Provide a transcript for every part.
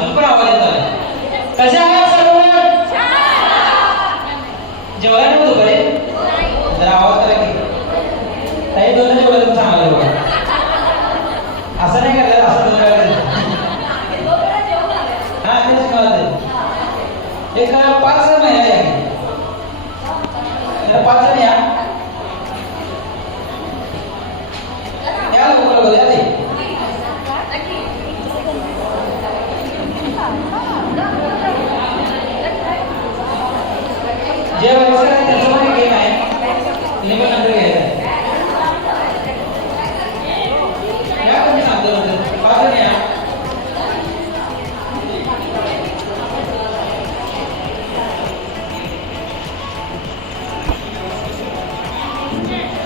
अजून पण आवाज येत आहे कसे आहात सर्व जेवला नव्हतं बरे जरा आवाज करा की. ताई दोन जेवलं तुमचा चांगला बघा असं नाही करायचं असं दोन वेळा हा तेच मला ते. एक पाच सहा महिना या जरा पाच जण या लोक लवकर या Yeah.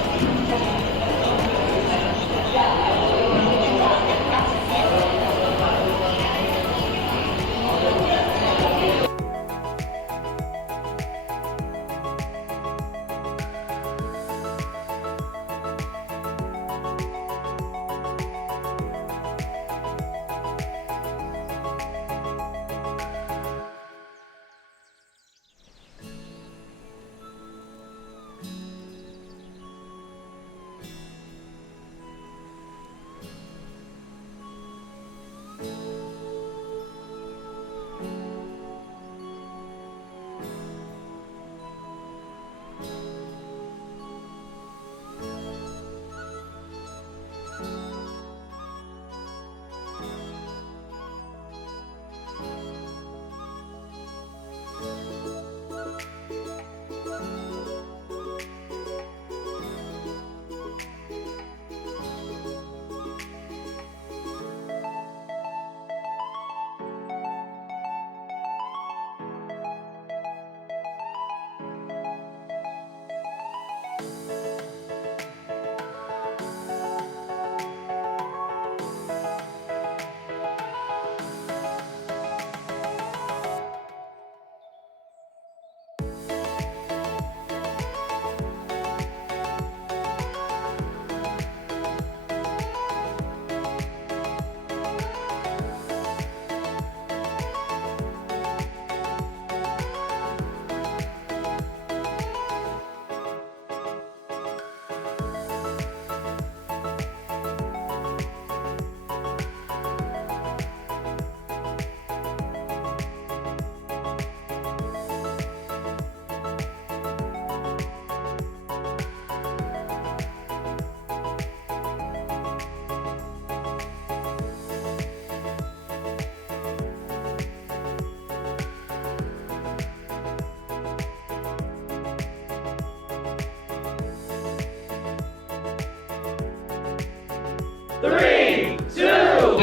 three, two,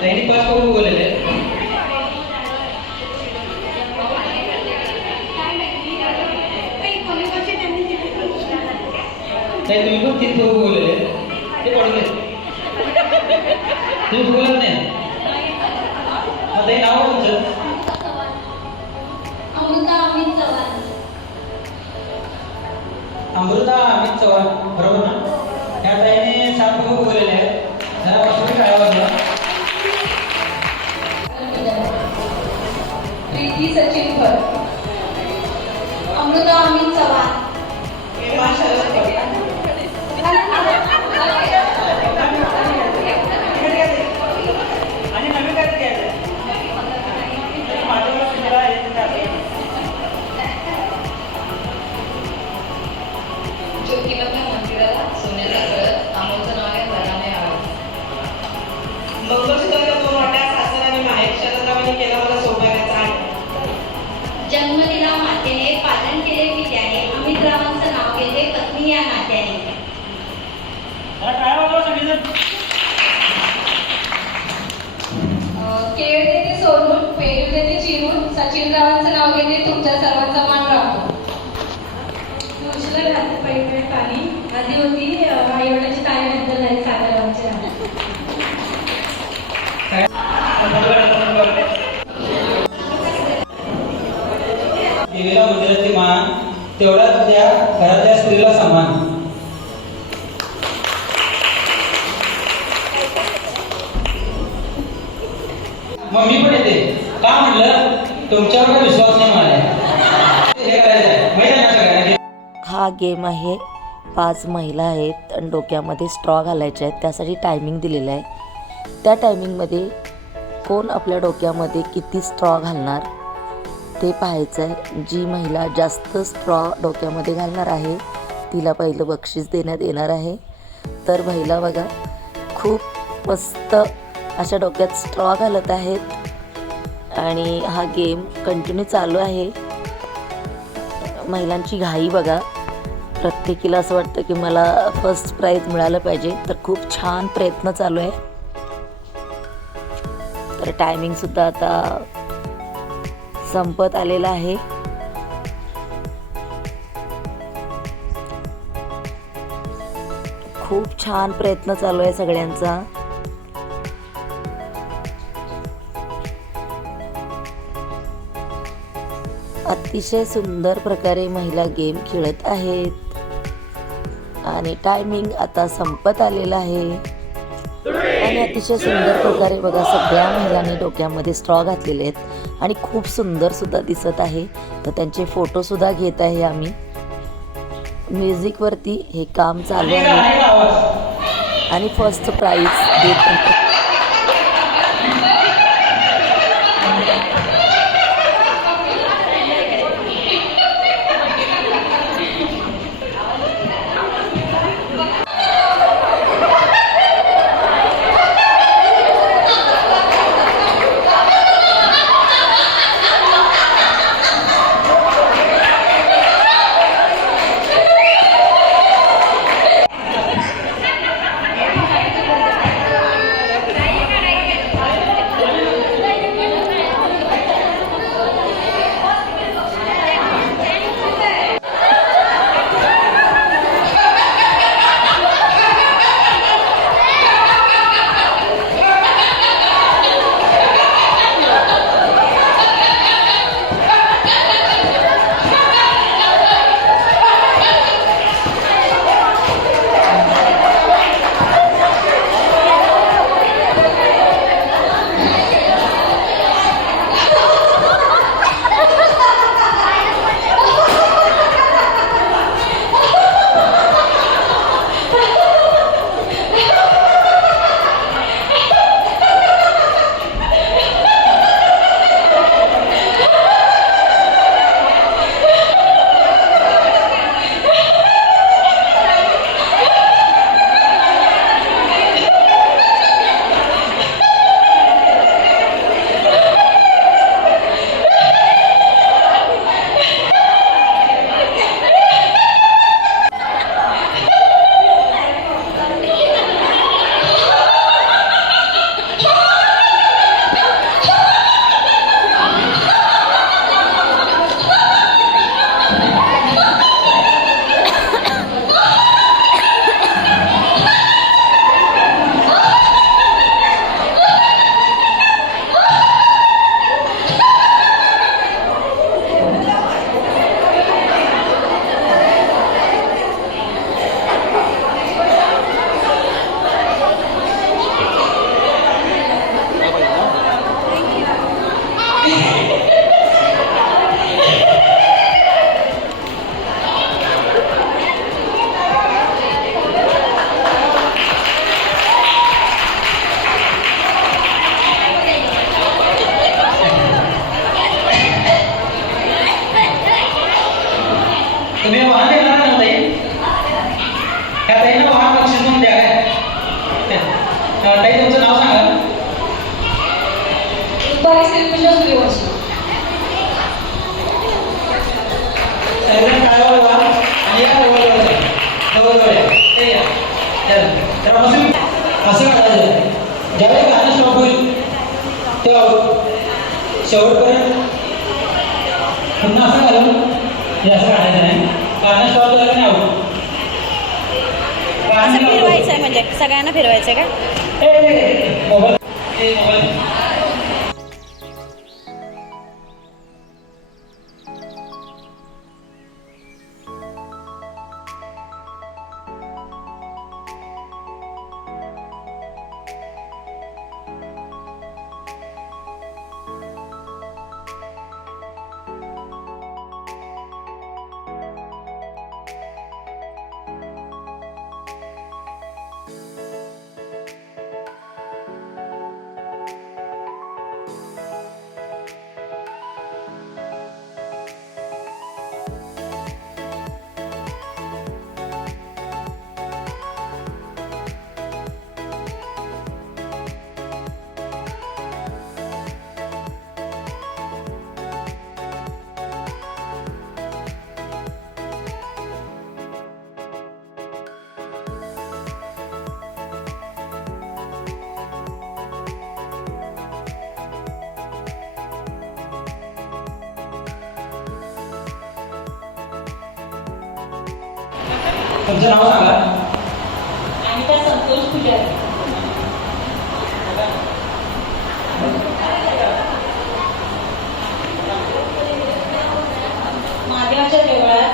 ini pas kamu boleh lihat. Saya tunggu tim kamu boleh lihat. Ini boleh lihat. Tim boleh lihat. Ada yang tahu nggak? रावांचं नाव घेते तुमच्या सर्वांचा मान पैसे पाणी आधी होती नाही सागरावांची देवीला मंदिराची मान तेवढाच त्या घरातल्या स्त्रीला सन्मान मग मी पण येते. का म्हणलं तुमच्यावर विश्वास नाही मला हा गेम आहे. पाच महिला आहेत आणि डोक्यामध्ये स्ट्रॉ घालायचे आहेत. त्यासाठी टायमिंग दिलेलं आहे. त्या टायमिंगमध्ये कोण आपल्या डोक्यामध्ये किती स्ट्रॉ घालणार ते पाहायचं आहे जी महिला जास्त स्ट्रॉ डोक्यामध्ये घालणार आहे तिला पहिलं बक्षीस देण्यात येणार आहे. तर महिला बघा खूप मस्त अशा डोक्यात स्ट्रॉ घालत आहेत. आणि हा गेम कंटिन्यू चालू आहे. महिलांची घाई बघा. प्रत्येकीला असं वाटतं की मला फर्स्ट प्राईज मिळालं पाहिजे. तर खूप छान प्रयत्न चालू आहे. तर टायमिंगसुद्धा आता संपत आलेला आहे. खूप छान प्रयत्न चालू आहे सगळ्यांचा. अतिशय सुंदर प्रकारे महिला गेम खेळत आहेत. आणि टायमिंग आता संपत आलेला आहे. आणि अतिशय सुंदर प्रकारे बघा सगळ्या महिलांनी डोक्यामध्ये स्ट्रॉ घातलेले आहेत. आणि खूप सुंदर सुद्धा दिसत आहे. तर त्यांचे फोटो सुद्धा घेत आहे आम्ही. म्युझिकवरती हे काम चालू आहे. आणि फर्स्ट प्राईज देत सगळं टाळ्यावर वा आणि या जवळ जवळ जवळ या. ते या तर असं असं करायचं ज्यावेळी गाणं स्टॉप होईल तेव्हा शेवटपर्यंत पुन्हा असं घालून हे असं काढायचं नाही गाणं स्टॉप झालं नाही असं फिरवायचं आहे म्हणजे सगळ्यांना फिरवायचं आहे का मोबाईल मोबाईल तुमचं नाव सांगा. अनिता संतोष पुजारी महादेवाच्या देवळात.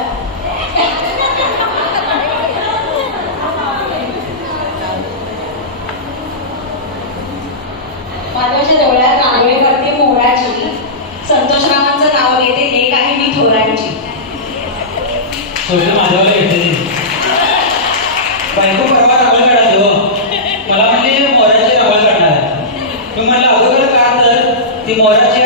মরা যে